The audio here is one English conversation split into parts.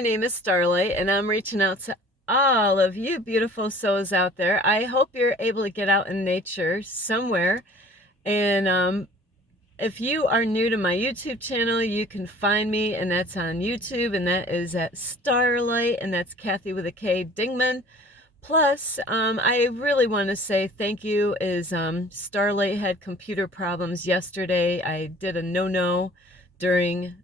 My name is Starlight, and I'm reaching out to all of you beautiful souls out there. I hope you're able to get out in nature somewhere. And if you are new to my YouTube channel, you can find me, and that's on YouTube, and that is at Starlight, and that's Kathy with a K, Dingman. Plus, I really want to say thank you. Starlight had computer problems yesterday. I did a no-no during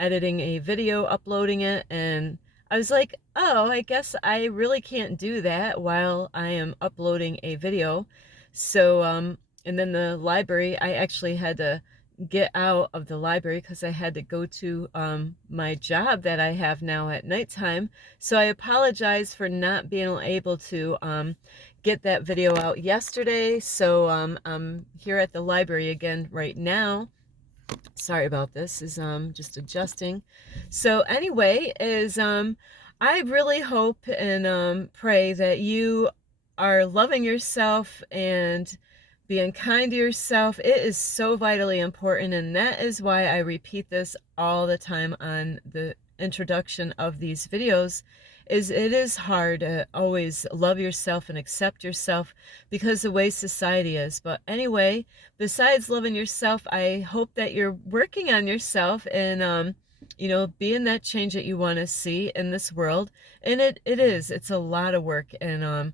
editing a video, uploading it, and I was like, oh, I guess I really can't do that while I am uploading a video. So, and then the library, I actually had to get out of the library because I had to go to my job that I have now at nighttime. So I apologize for not being able to get that video out yesterday. So I'm here at the library again right now. Sorry about this, is just adjusting. So anyway, I really hope and pray that you are loving yourself and being kind to yourself. It is so vitally important, and that is why I repeat this all the time on the introduction of these videos. Is it is hard to always love yourself and accept yourself because the way society is. But anyway, besides loving yourself, I hope that you're working on yourself and being that change that you want to see in this world. And it's a lot of work. And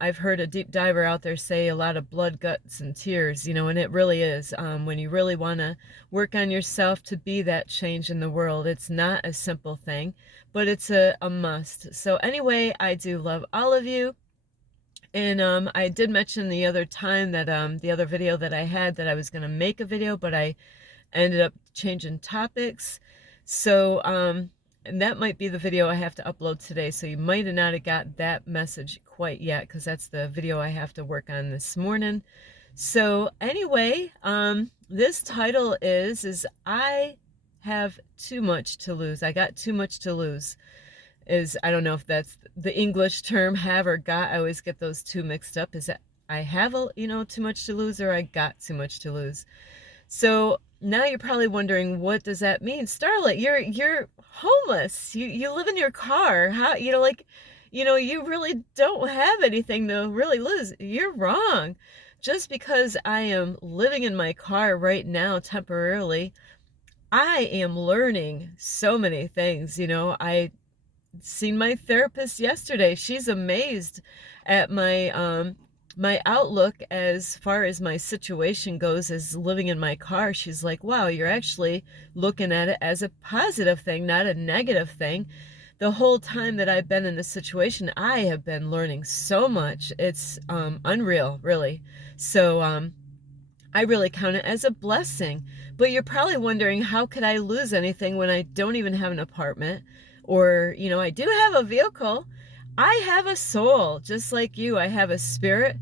I've heard a deep diver out there say a lot of blood, guts, and tears, and it really is. When you really want to work on yourself to be that change in the world, it's not a simple thing, but it's a must. So anyway, I do love all of you. And I did mention the other time that the other video that I had, that I was going to make a video, but I ended up changing topics. So and that might be the video I have to upload today, so you might not have got that message quite yet, because that's the video I have to work on this morning. So anyway, this title is I have too much to lose. I got too much to lose. I don't know if that's the English term, have or got. I always get those two mixed up. Is that I have too much to lose, or I got too much to lose? So now you're probably wondering, what does that mean? Starlight, you're homeless. You live in your car. How, you really don't have anything to really lose. You're wrong. Just because I am living in my car right now temporarily, I am learning so many things. I seen my therapist yesterday. She's amazed at my outlook as far as my situation goes as living in my car. She's like, wow, you're actually looking at it as a positive thing, not a negative thing. The whole time that I've been in this situation, I have been learning so much. It's unreal, really. So I really count it as a blessing. But you're probably wondering, how could I lose anything when I don't even have an apartment? Or, I do have a vehicle. I have a soul, just like you. I have a spirit,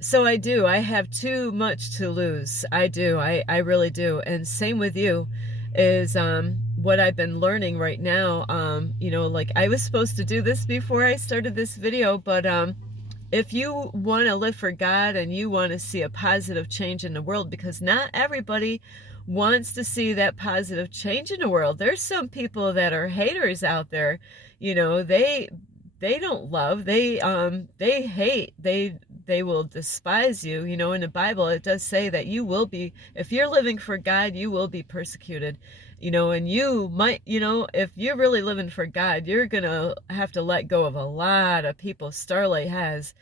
so I do. I have too much to lose. I do. I really do. And same with you, is what I've been learning right now. Like, I was supposed to do this before I started this video, but if you want to live for God and you want to see a positive change in the world, because not everybody wants to see that positive change in the world. There's some people that are haters out there. They don't love, they hate, they will despise you. In the Bible it does say that you will be, if you're living for God, you will be persecuted. And you might, if you're really living for God, you're gonna have to let go of a lot of people. Starlight has,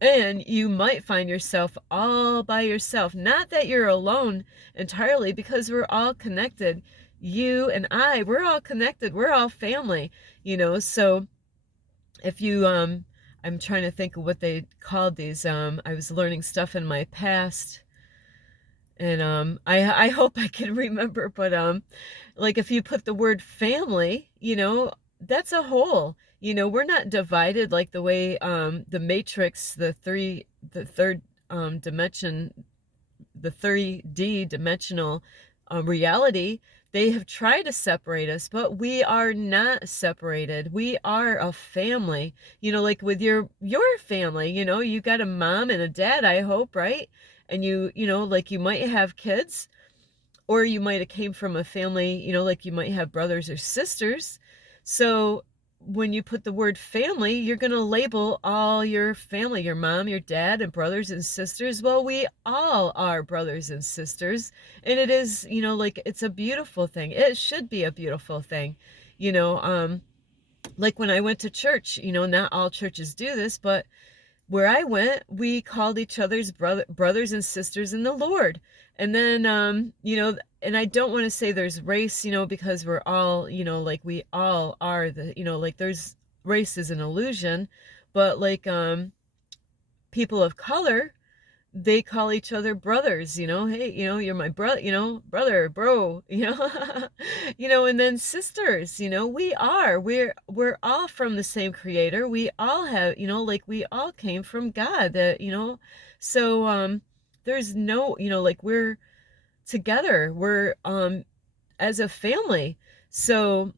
and you might find yourself all by yourself. Not that you're alone entirely, because we're all connected. You and I, we're all connected. We're all family, so if you, I'm trying to think of what they called these. I was learning stuff in my past, and I hope I can remember, but like, if you put the word family, that's a whole. We're not divided like the way the Matrix, the third dimension, the 3D dimensional reality, they have tried to separate us, but we are not separated. We are a family. Like with your family, you got a mom and a dad, I hope, right? And like, you might have kids. or you might have came from a family, like you might have brothers or sisters. So when you put the word family, you're going to label all your family, your mom, your dad, and brothers and sisters. Well, we all are brothers and sisters. And it is, like it's a beautiful thing. It should be a beautiful thing. You know, like when I went to church, not all churches do this, but where I went, we called each other's brothers and sisters in the Lord. And then, and I don't want to say there's race, because we're all, like we all are like there's race is an illusion, but like, people of color, they call each other brothers, hey, you're my brother, brother, bro, and then sisters, we're all from the same creator. We all have, like we all came from God, that, so, there's no, like we're together, we're, as a family. So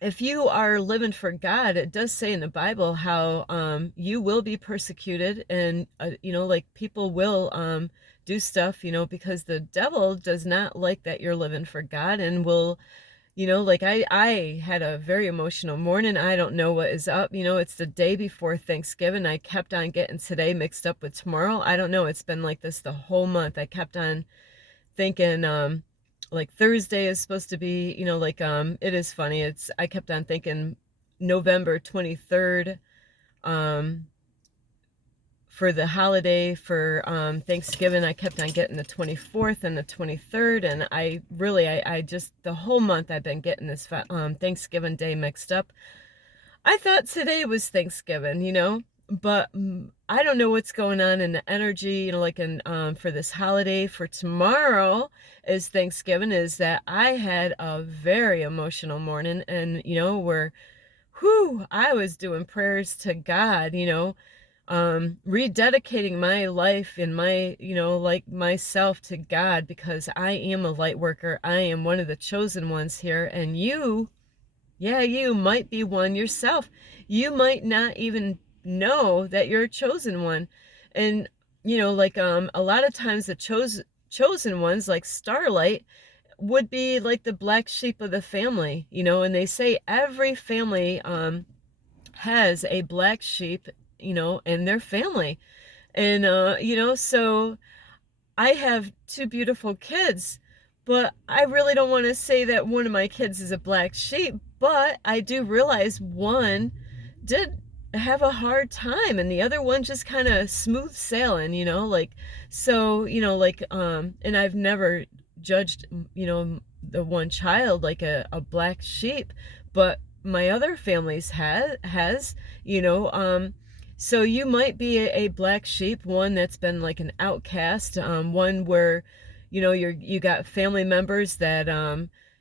if you are living for God, it does say in the Bible how you will be persecuted, and like people will do stuff, because the devil does not like that you're living for God, and will, like I had a very emotional morning. I don't know what is up. It's the day before Thanksgiving. I kept on getting today mixed up with tomorrow. I don't know. It's been like this the whole month. I kept on thinking like Thursday is supposed to be, like it is funny. I kept on thinking November 23rd for the holiday for Thanksgiving. I kept on getting the 24th and the 23rd, and I just the whole month I've been getting this Thanksgiving Day mixed up. I thought today was Thanksgiving, but I don't know what's going on in the energy, like for this holiday. For tomorrow is Thanksgiving, is that I had a very emotional morning, and where I was doing prayers to God, rededicating my life and my, like myself to God, because I am a light worker. I am one of the chosen ones here, and you might be one yourself. You might not even know that you're a chosen one. And like a lot of times the chosen ones, like Starlight, would be like the black sheep of the family, and they say every family has a black sheep, in their family. And so I have two beautiful kids, but I really don't want to say that one of my kids is a black sheep, but I do realize one did have a hard time, and the other one just kind of smooth sailing, like, so, like, and I've never judged, the one child like a black sheep, but my other families has, so you might be a black sheep, one that's been like an outcast, one where, you got family members that,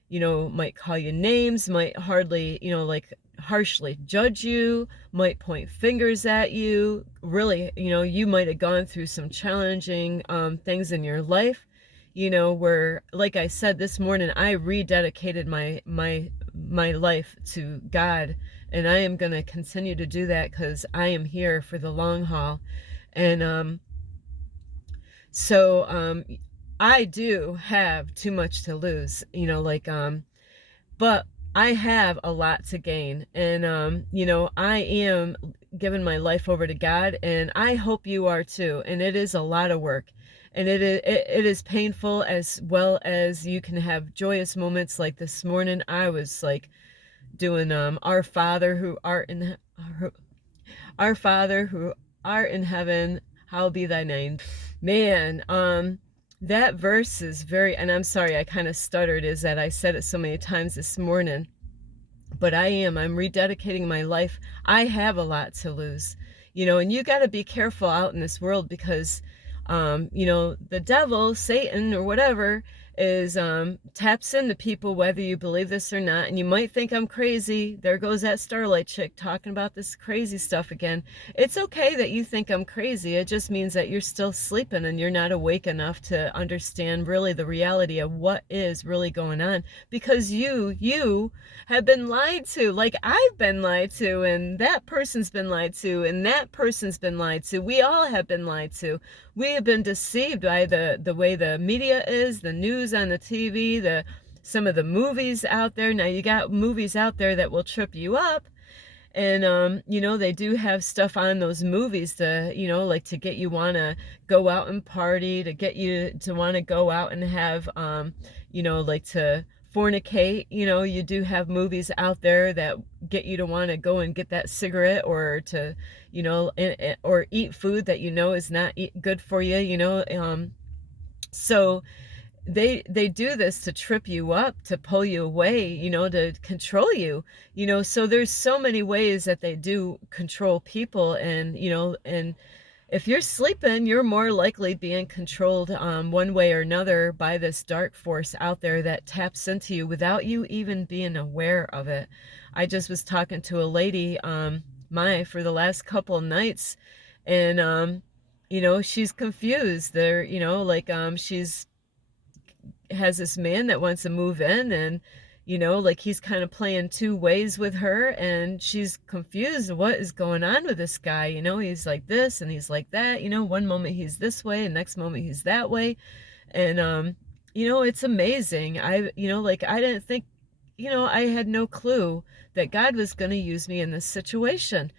might call you names, might hardly, like harshly judge you, might point fingers at you. Really, you might have gone through some challenging things in your life, where, like I said this morning, I rededicated my life to God, and I am going to continue to do that, because I am here for the long haul. And so I do have too much to lose, like but I have a lot to gain, and I am giving my life over to God, and I hope you are too. And it is a lot of work, and it is painful, as well as you can have joyous moments. Like this morning, I was like doing Our Father who art in heaven, hallowed be thy name. Man, that verse is very, and I'm sorry, I kind of stuttered, is that I said it so many times this morning, but I'm rededicating my life. I have a lot to lose, and you got to be careful out in this world, because, the devil, Satan, or whatever, is taps into people, whether you believe this or not. And you might think I'm crazy. There goes that Starlight chick talking about this crazy stuff again. It's okay that you think I'm crazy. It just means that you're still sleeping, and you're not awake enough to understand really the reality of what is really going on, because you have been lied to, like I've been lied to, and that person's been lied to, and that person's been lied to. We all have been lied to. We have been deceived by the way the media is, the news shows on the TV, some of the movies out there. Now you got movies out there that will trip you up, and they do have stuff on those movies to, like to get you want to go out and party, to get you to want to go out and have like to fornicate. You do have movies out there that get you to want to go and get that cigarette, or to or eat food that is not good for you. So they do this to trip you up, to pull you away, to control you. So there's so many ways that they do control people. And and if you're sleeping, you're more likely being controlled one way or another by this dark force out there that taps into you without you even being aware of it. I just was talking to a lady for the last couple of nights, and she's confused there. She's has this man that wants to move in, and like he's kind of playing two ways with her, and she's confused. What is going on with this guy? He's like this and he's like that. One moment he's this way and next moment he's that way. And it's amazing. I didn't think, I had no clue that God was going to use me in this situation.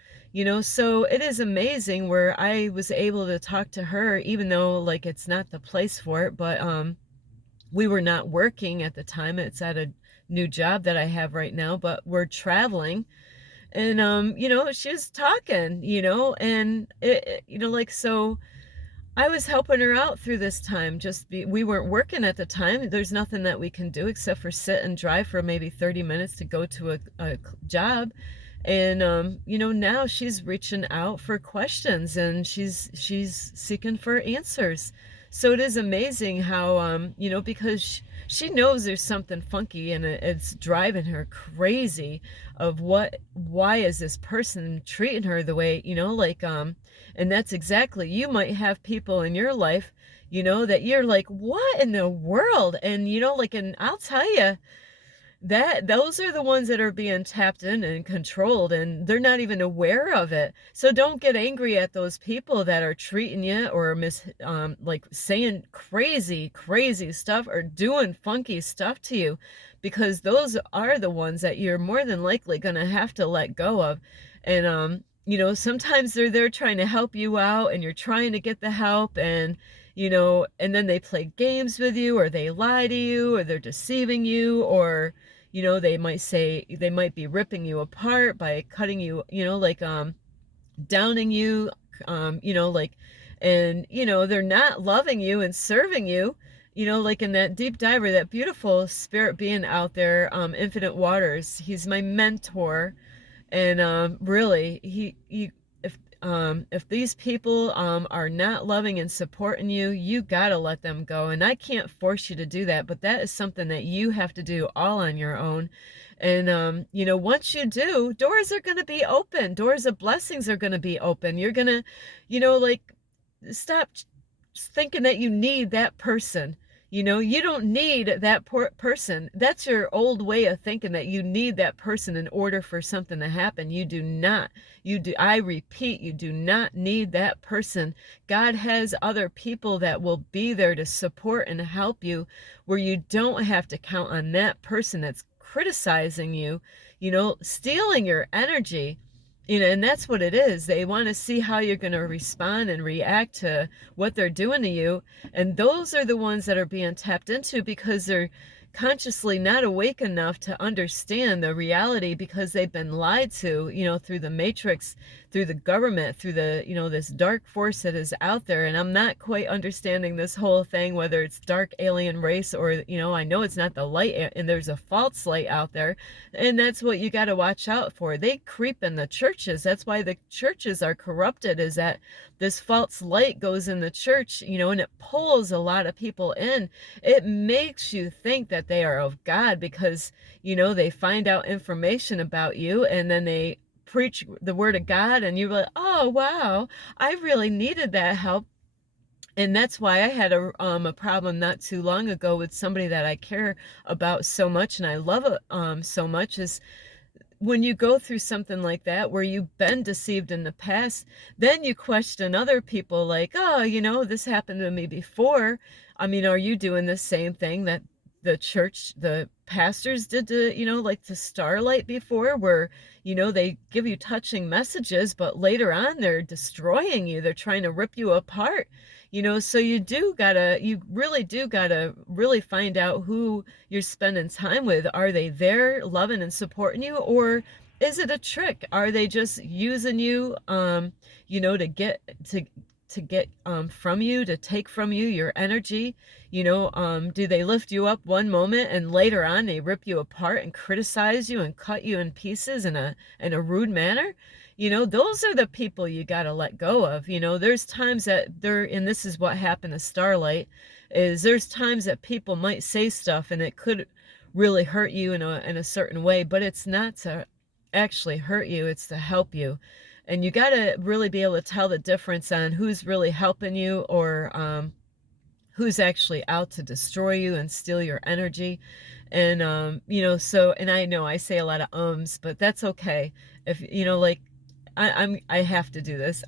So it is amazing where I was able to talk to her, even though like it's not the place for it. But we were not working at the time. It's at a new job that I have right now, but we're traveling. And she was talking, and so I was helping her out through this time. We weren't working at the time. There's nothing that we can do except for sit and drive for maybe 30 minutes to go to a job. And now she's reaching out for questions, and she's seeking for answers. So it is amazing how because she knows there's something funky, and it's driving her crazy of why is this person treating her the way, and that's exactly, you might have people in your life, that you're like, what in the world? And and I'll tell you, that those are the ones that are being tapped in and controlled, and they're not even aware of it. So don't get angry at those people that are treating you, or like saying crazy stuff, or doing funky stuff to you, because those are the ones that you're more than likely going to have to let go of. And sometimes they're there trying to help you out, and you're trying to get the help, and and then they play games with you, or they lie to you, or they're deceiving you, or they might be ripping you apart by cutting you, downing you, and they're not loving you and serving you, like in that deep diver, that beautiful spirit being out there, Infinite Waters. He's my mentor, and really, if these people are not loving and supporting you, you gotta let them go. And I can't force you to do that, but that is something that you have to do all on your own. And once you do, doors are going to be open. Doors of blessings are going to be open. You're going to stop thinking that you need that person. You don't need that person. That's your old way of thinking, that you need that person in order for something to happen. You do not. I repeat, you do not need that person. God has other people that will be there to support and help you, where you don't have to count on that person that's criticizing you, stealing your energy. And that's what it is. They want to see how you're going to respond and react to what they're doing to you. And those are the ones that are being tapped into, because they're consciously not awake enough to understand the reality, because they've been lied to, through the matrix, through the government, through the, this dark force that is out there. And I'm not quite understanding this whole thing, whether it's dark alien race, or, I know it's not the light, and there's a false light out there. And that's what you got to watch out for. They creep in the churches. That's why the churches are corrupted, is that this false light goes in the church, and it pulls a lot of people in. It makes you think that they are of God, because, they find out information about you, and then they preach the word of God, and you're like, oh, wow, I really needed that help. And that's why I had a problem not too long ago with somebody that I care about so much, and I love so much, is when you go through something like that where you've been deceived in the past, then you question other people like, oh, this happened to me before. I mean, are you doing the same thing that the church, the pastors did to, like to Starlight before, where, they give you touching messages, but later on they're destroying you. They're trying to rip you apart. So you really do gotta really find out who you're spending time with. Are they there loving and supporting you, or is it a trick? Are they just using you, to get from you, to take from you your energy? Do they lift you up one moment and later on they rip you apart and criticize you and cut you in pieces in a rude manner? Those are the people you got to let go of. There's times that and this is what happened to Starlight, is there's times that people might say stuff and it could really hurt you in a certain way, but it's not to actually hurt you, it's to help you. And you got to really be able to tell the difference on who's really helping you, or who's actually out to destroy you and steal your energy. And and I know I say a lot of but that's okay. If like, I have to do this.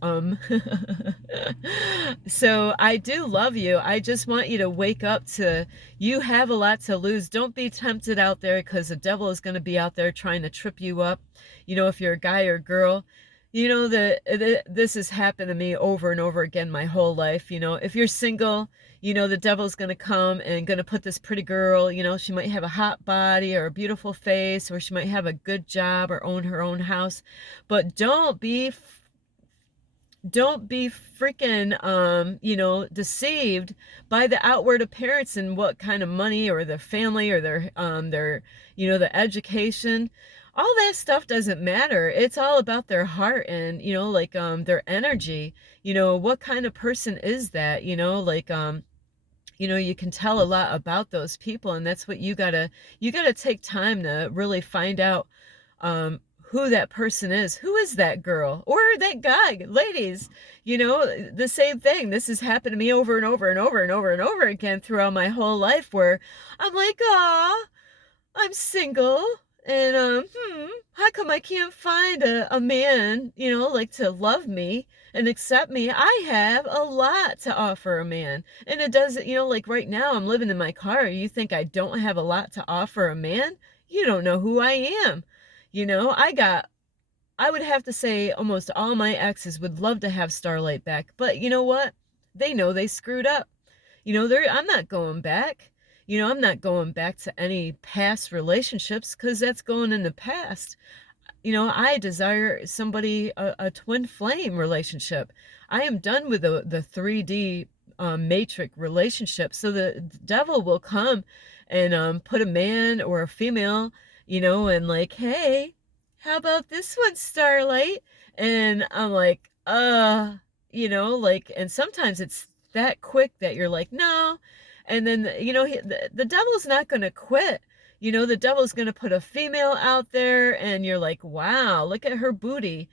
So I do love you. I just want you to wake up to, you have a lot to lose. Don't be tempted out there, because the devil is going to be out there trying to trip you up. If you're a guy or girl, this has happened to me over and over again my whole life. If you're single, the devil's going to come and going to put this pretty girl, she might have a hot body or a beautiful face, or she might have a good job or own her own house. But don't be freaking deceived by the outward appearance and what kind of money or their family or their the education. All that stuff doesn't matter. It's all about their heart and like their energy. What kind of person is that? You can tell a lot about those people, and that's what you gotta take time to really find out who that person is. Who is that girl or that guy? Ladies, the same thing. This has happened to me over and over and over and over and over again throughout my whole life, where I'm like, oh, I'm single, and how come I can't find a man, like to love me and accept me? I have a lot to offer a man. And it doesn't, like right now I'm living in my car. You think I don't have a lot to offer a man? You don't know who I am. I would have to say almost all my exes would love to have Starlight back, but you know what? They know they screwed up. I'm not going back. I'm not going back to any past relationships, because that's going in the past. I desire somebody, a twin flame relationship. I am done with the 3D matrix relationship. So the devil will come and put a man or a female, and like, hey, how about this one, Starlight? And I'm like, and sometimes it's that quick that you're like, no. And then, the devil's not going to quit. The devil's going to put a female out there and you're like, wow, look at her booty.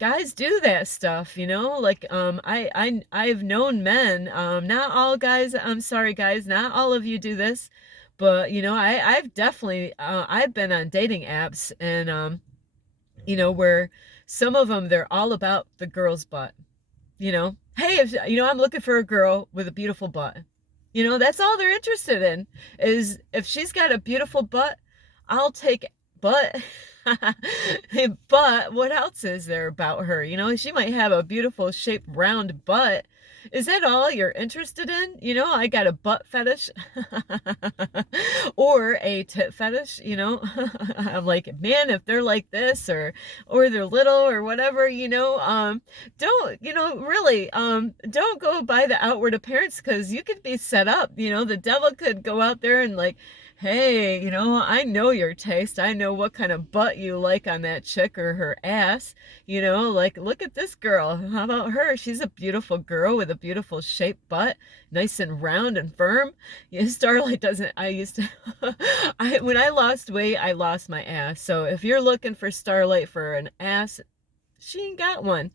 Guys do that stuff, like, I've known men, not all guys, I'm sorry guys, not all of you do this, but, I've definitely, I've been on dating apps, and, where some of them, they're all about the girl's butt. Hey, if I'm looking for a girl with a beautiful butt. That's all they're interested in, is if she's got a beautiful butt, I'll take butt. But what else is there about her? She might have a beautiful shaped round butt. Is that all you're interested in? I got a butt fetish or a tit fetish, I'm like, man, if they're like this or they're little or whatever, don't, really, don't go by the outward appearance, because you could be set up. The devil could go out there and like, hey, I know your taste. I know what kind of butt you like on that chick or her ass. Like, look at this girl. How about her? She's a beautiful girl with a beautiful shaped butt, nice and round and firm. Starlight doesn't, when I lost weight, I lost my ass. So if you're looking for Starlight for an ass, she ain't got one.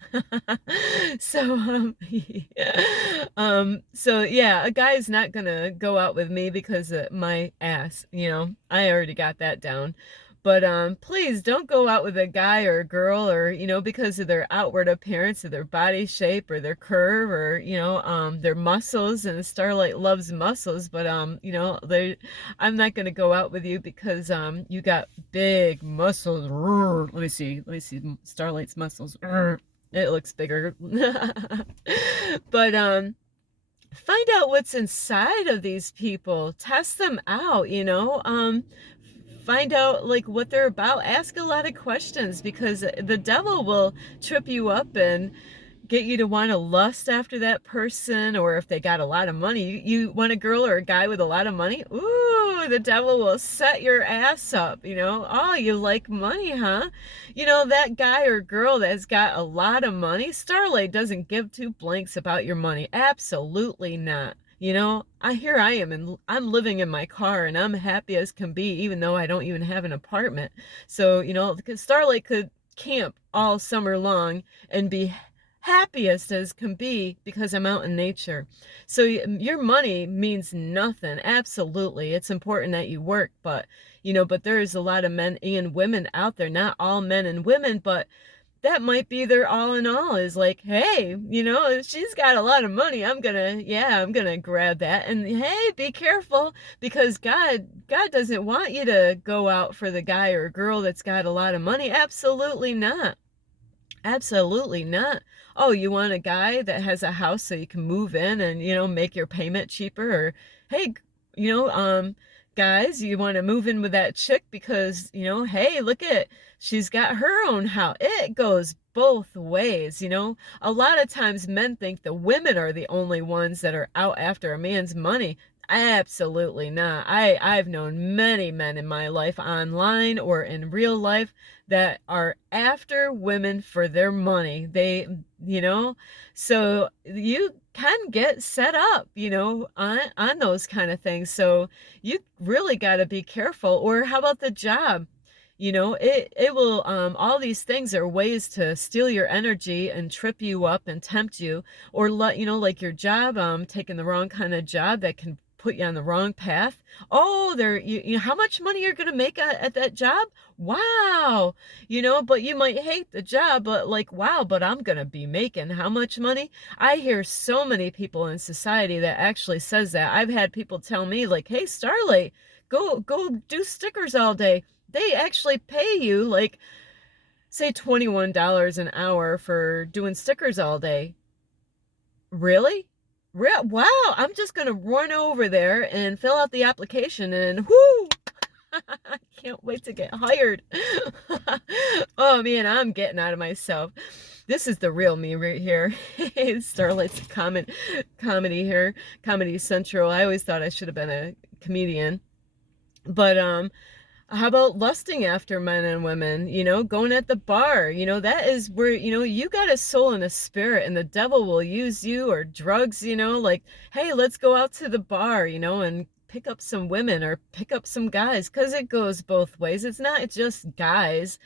So, so yeah, a guy's not gonna go out with me because of my ass, I already got that down. But please don't go out with a guy or a girl, or because of their outward appearance or their body shape or their curve, or their muscles. And Starlight loves muscles, but they I'm not going to go out with you because you got big muscles. Let me see Starlight's muscles. It looks bigger. But find out what's inside of these people. Test them out, find out like what they're about. Ask a lot of questions, because the devil will trip you up and get you to want to lust after that person. Or if they got a lot of money, you want a girl or a guy with a lot of money. Ooh, the devil will set your ass up. Oh, you like money, huh? That guy or girl that's got a lot of money, Starlight doesn't give two blanks about your money. Absolutely not. Here I am, and I'm living in my car, and I'm happy as can be, even though I don't even have an apartment. So, because Starlight could camp all summer long and be happiest as can be because I'm out in nature. So your money means nothing. Absolutely. It's important that you work, but there's a lot of men and women out there, not all men and women, but that might be their all in all, is like, hey, she's got a lot of money. I'm gonna grab that. And hey, be careful, because God doesn't want you to go out for the guy or girl that's got a lot of money. Absolutely not. Absolutely not. Oh, you want a guy that has a house so you can move in and, make your payment cheaper? Or, hey, you know, um, guys, you want to move in with that chick because, hey, look at, she's got her own house. It goes both ways. A lot of times men think the women are the only ones that are out after a man's money. Absolutely not. I've known many men in my life, online or in real life, that are after women for their money. So you can get set up, on those kind of things. So you really got to be careful. Or how about the job? It will, all these things are ways to steal your energy and trip you up and tempt you. Or like your job, taking the wrong kind of job that can put you on the wrong path. Oh, how much money you're going to make at that job? Wow. But you might hate the job, but like, wow, but I'm going to be making how much money? I hear so many people in society that actually says that. I've had people tell me like, hey, Starlight, go do stickers all day. They actually pay you like, say, $21 an hour for doing stickers all day. Really? Wow, I'm just gonna run over there and fill out the application and whoo! I can't wait to get hired. Oh man, I'm getting out of myself. This is the real me right here. Starlight's comedy here, Comedy Central. I always thought I should have been a comedian. But how about lusting after men and women, going at the bar? That is where, you got a soul and a spirit, and the devil will use you, or drugs, like, hey, let's go out to the bar, and pick up some women or pick up some guys, because it goes both ways. It's not just guys,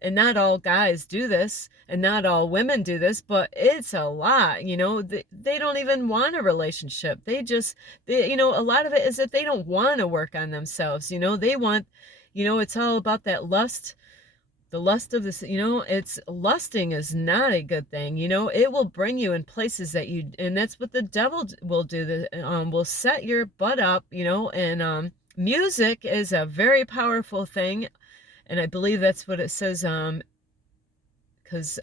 and not all guys do this, and not all women do this, but it's a lot. They don't even want a relationship. A lot of it is that they don't want to work on themselves. They want, it's all about that lust, the lust of this. It's lusting is not a good thing. It will bring you in places and that's what the devil will do. Will set your butt up, and music is a very powerful thing. And I believe that's what it says, because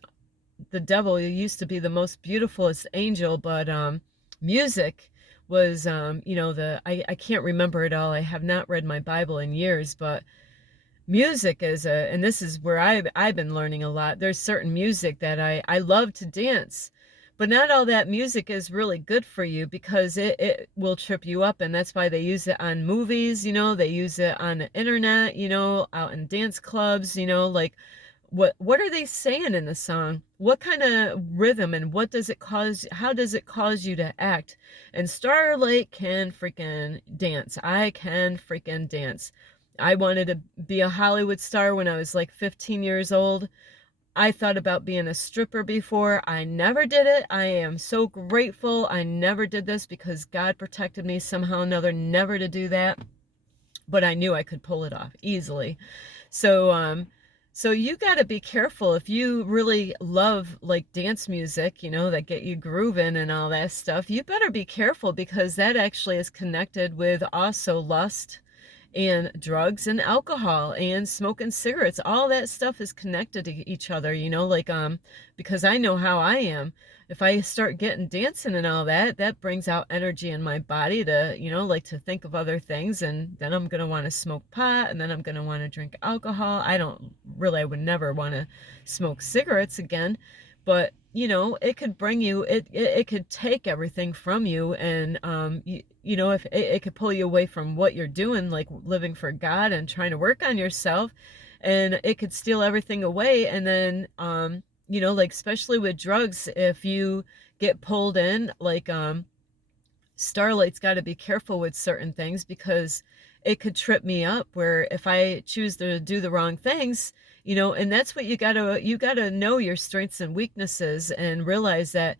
the devil used to be the most beautifulest angel, but music was, I can't remember it all. I have not read my Bible in years, but music is and this is where I've been learning a lot. There's certain music that I love to dance, but not all that music is really good for you, because it will trip you up. And that's why they use it on movies, they use it on the internet, out in dance clubs, like, what are they saying in the song? What kind of rhythm, and how does it cause you to act? And Starlight can freaking dance. I can freaking dance. I wanted to be a Hollywood star when I was like 15 years old. I thought about being a stripper before. I never did it. I am so grateful I never did this, because God protected me somehow or another never to do that. But I knew I could pull it off easily. So, so you got to be careful if you really love like dance music, you know, that get you grooving and all that stuff. You better be careful because that actually is connected with also lust and drugs and alcohol and smoking cigarettes. All that stuff is connected to each other, you know, like because I know how I am. If I start getting dancing and all that, that brings out energy in my body to, you know, like to think of other things, and then I'm going to want to smoke pot, and then I'm going to want to drink alcohol. I don't really, I would never want to smoke cigarettes again, but you know, it could bring you, it could take everything from you, and you know, if it could pull you away from what you're doing, like living for God and trying to work on yourself, and it could steal everything away. And then you know, like especially with drugs, if you get pulled in, like Starlight's got to be careful with certain things because it could trip me up where if I choose to do the wrong things, you know, and that's what you got to know your strengths and weaknesses and realize that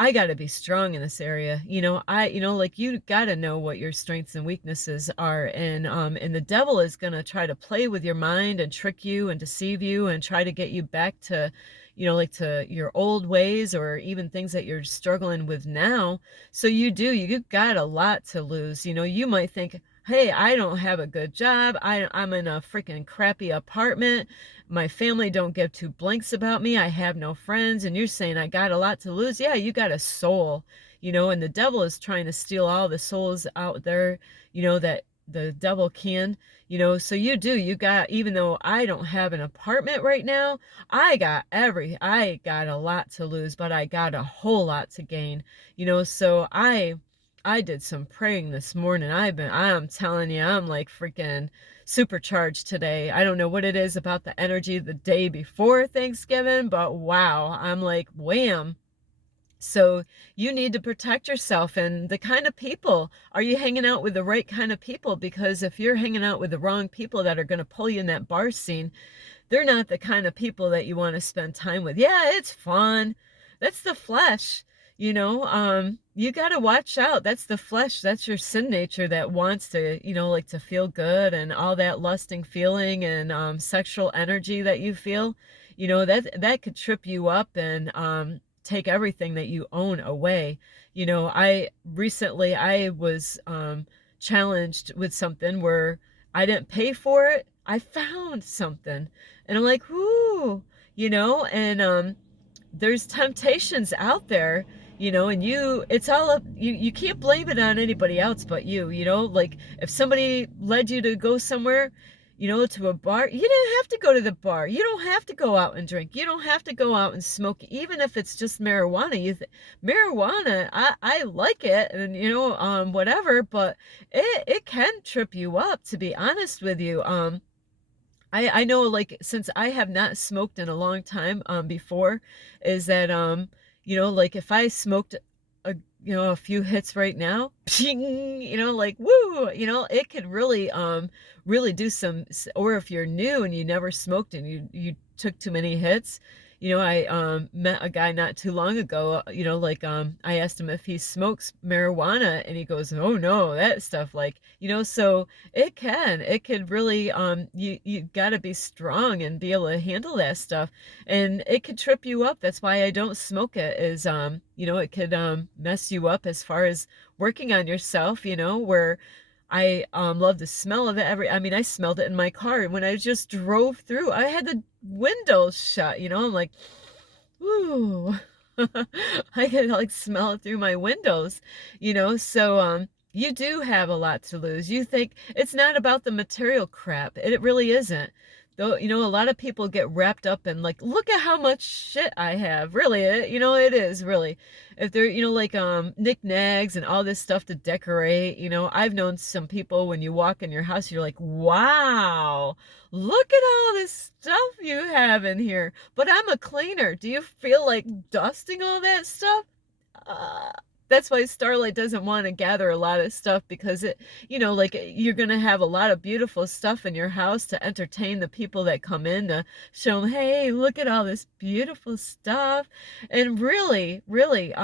I got to be strong in this area. You know, you know, like you got to know what your strengths and weaknesses are. And the devil is going to try to play with your mind and trick you and deceive you and try to get you back to, you know, like to your old ways or even things that you're struggling with now. So you've got a lot to lose. You know, you might think, hey, I don't have a good job. I'm in a freaking crappy apartment. My family don't give two blinks about me. I have no friends. And you're saying I got a lot to lose. Yeah, you got a soul, you know, and the devil is trying to steal all the souls out there, you know, that the devil can, you know. So you got, even though I don't have an apartment right now, I got a lot to lose, but I got a whole lot to gain, you know. So I did some praying this morning. I'm telling you, I'm like freaking supercharged today. I don't know what it is about the energy the day before Thanksgiving, but wow, I'm like, wham. So you need to protect yourself and the kind of people. Are you hanging out with the right kind of people? Because if you're hanging out with the wrong people that are going to pull you in that bar scene, they're not the kind of people that you want to spend time with. Yeah, it's fun. That's the flesh. You know, you got to watch out. That's the flesh. That's your sin nature that wants to, you know, like to feel good and all that lusting feeling and sexual energy that you feel. You know, that could trip you up and take everything that you own away. You know, I was challenged with something where I didn't pay for it. I found something and I'm like, whoo, you know, and there's temptations out there, you know, and it's all up, you can't blame it on anybody else but you know, like if somebody led you to go somewhere, you know, to a bar, you didn't have to go to the bar. You don't have to go out and drink. You don't have to go out and smoke, even if it's just marijuana. Marijuana, I like it and, you know, whatever, but it can trip you up, to be honest with you. I know, like, since I have not smoked in a long time before, is that you know, like if I smoked a, you know, a few hits right now, ping, you know, like woo, you know, it could really really do some. Or if you're new and you never smoked and you took too many hits, you know, I met a guy not too long ago, you know, like I asked him if he smokes marijuana and he goes, "Oh no, that stuff," like, you know. So it could really you got to be strong and be able to handle that stuff, and it could trip you up. That's why I don't smoke it, is you know, it could mess you up as far as working on yourself, you know, where I love the smell of it. I mean, I smelled it in my car when I just drove through. I had the windows shut, you know. I'm like, ooh. I could like smell it through my windows, you know. So you do have a lot to lose. You think it's not about the material crap. It really isn't. Though, you know, a lot of people get wrapped up in like, look at how much shit I have. Really, you know, it is really. If they're, you know, like knickknacks and all this stuff to decorate, you know, I've known some people when you walk in your house, you're like, wow, look at all this stuff you have in here. But I'm a cleaner. Do you feel like dusting all that stuff? Uh, that's why Starlight doesn't want to gather a lot of stuff, because it, you know, like you're going to have a lot of beautiful stuff in your house to entertain the people that come in, to show them, hey, look at all this beautiful stuff. And really, really,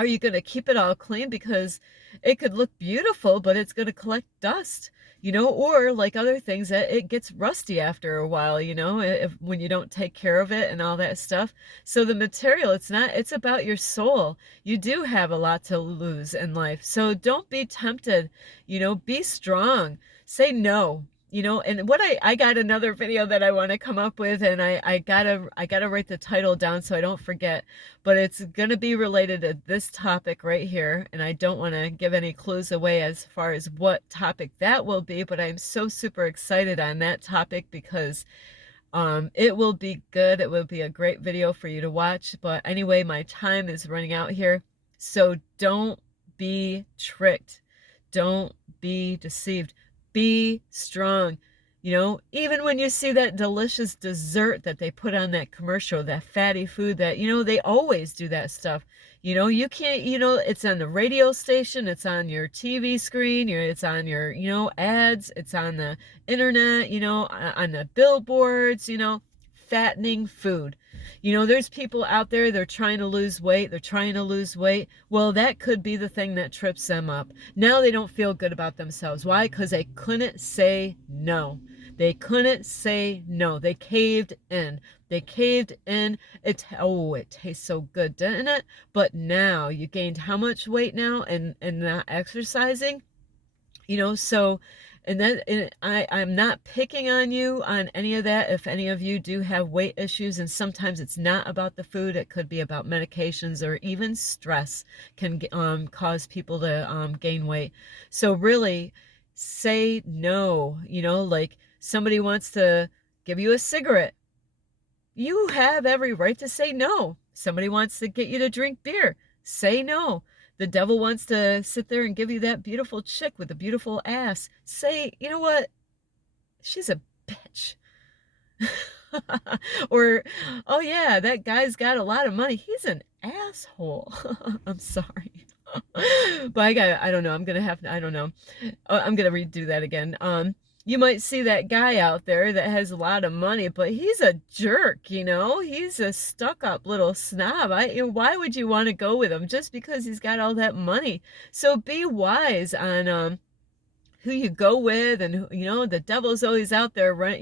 Are you going to keep it all clean? Because it could look beautiful, but it's going to collect dust, or like other things that it gets rusty after a while, when you don't take care of it and all that stuff. So the material, it's about your soul. You do have a lot to lose in life. So don't be tempted, be strong, say no. And what I got another video that I want to come up with, and I gotta write the title down so I don't forget, but it's gonna be related to this topic right here, and I don't want to give any clues away as far as what topic that will be, but I'm so super excited on that topic because it will be good. It will be a great video for you to watch. But anyway, my time is running out here, so don't be tricked. Don't be deceived. Be strong. Even when you see that delicious dessert that they put on that commercial, that fatty food that, they always do that stuff. You can't, it's on the radio station, it's on your TV screen, it's on your, ads, it's on the internet, on the billboards, fattening food. There's people out there, they're trying to lose weight, they're trying to lose weight. Well, that could be the thing that trips them up. Now they don't feel good about themselves. Why? Because they couldn't say no. They couldn't say no. They caved in. They caved in. It tastes so good, didn't it? But now you gained how much weight now and not exercising? So, and I'm not picking on you on any of that. If any of you do have weight issues, and sometimes it's not about the food, it could be about medications or even stress can cause people to gain weight. So really say no. Like somebody wants to give you a cigarette, you have every right to say no. Somebody wants to get you to drink beer, say no. The devil wants to sit there and give you that beautiful chick with a beautiful ass. Say, you know what? She's a bitch. Or, oh yeah, that guy's got a lot of money. He's an asshole. I'm sorry. But I don't know. I don't know. I'm going to redo that again. You might see that guy out there that has a lot of money, but he's a jerk, He's a stuck-up little snob. Why would you want to go with him just because he's got all that money? So be wise on who you go with, and the devil's always out there, right?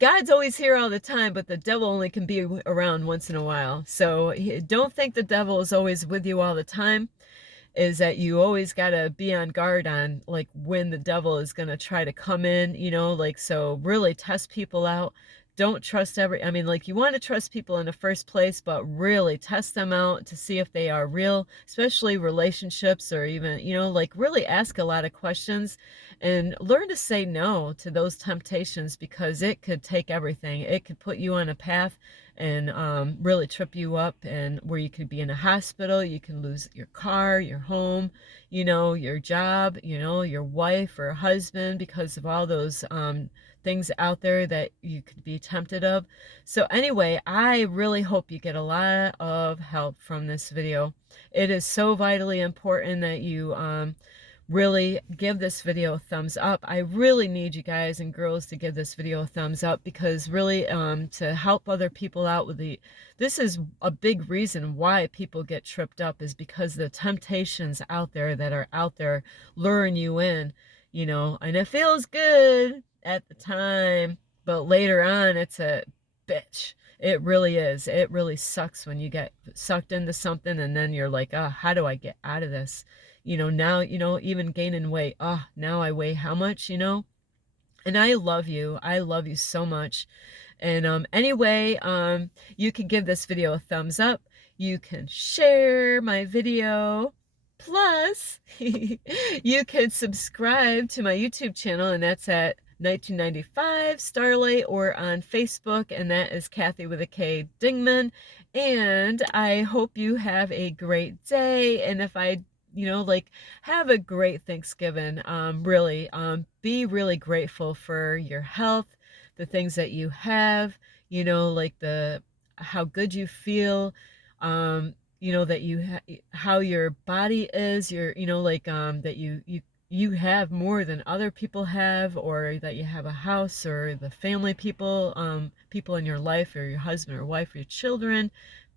God's always here all the time, but the devil only can be around once in a while. So don't think the devil is always with you all the time. Is that you always got to be on guard on like when the devil is going to try to come in, so really test people out. Don't trust you want to trust people in the first place, but really test them out to see if they are real, especially relationships, or even, really ask a lot of questions and learn to say no to those temptations, because it could take everything. It could put you on a path and really trip you up, and where you could be in a hospital, you can lose your car, your home, your job, your wife or husband, because of all those things out there that you could be tempted of. So anyway, I really hope you get a lot of help from this video. It is so vitally important that you really give this video a thumbs up. I really need you guys and girls to give this video a thumbs up, because really to help other people out with this is a big reason why people get tripped up, is because the temptations out there that are out there luring you in, and it feels good at the time, but later on it's a bitch. It really is. It really sucks when you get sucked into something and then you're like, oh, how do I get out of this? Now, even gaining weight, oh, now I weigh how much, and I love you. I love you so much. And anyway, you can give this video a thumbs up. You can share my video. Plus, you can subscribe to my YouTube channel, and that's at 1995 Starlight, or on Facebook, and that is Kathy with a K Dingman. And I hope you have a great day. And if I have a great Thanksgiving. Really, be really grateful for your health, the things that you have, like how good you feel, that how your body is, that you have more than other people have, or that you have a house, or the family people, people in your life, or your husband or wife or your children.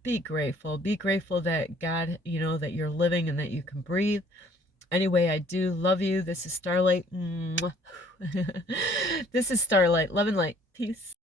be grateful. Be grateful that God, you know, that you're living and that you can breathe. Anyway, I do love you. This is Starlight. This is Starlight. Love and light. Peace.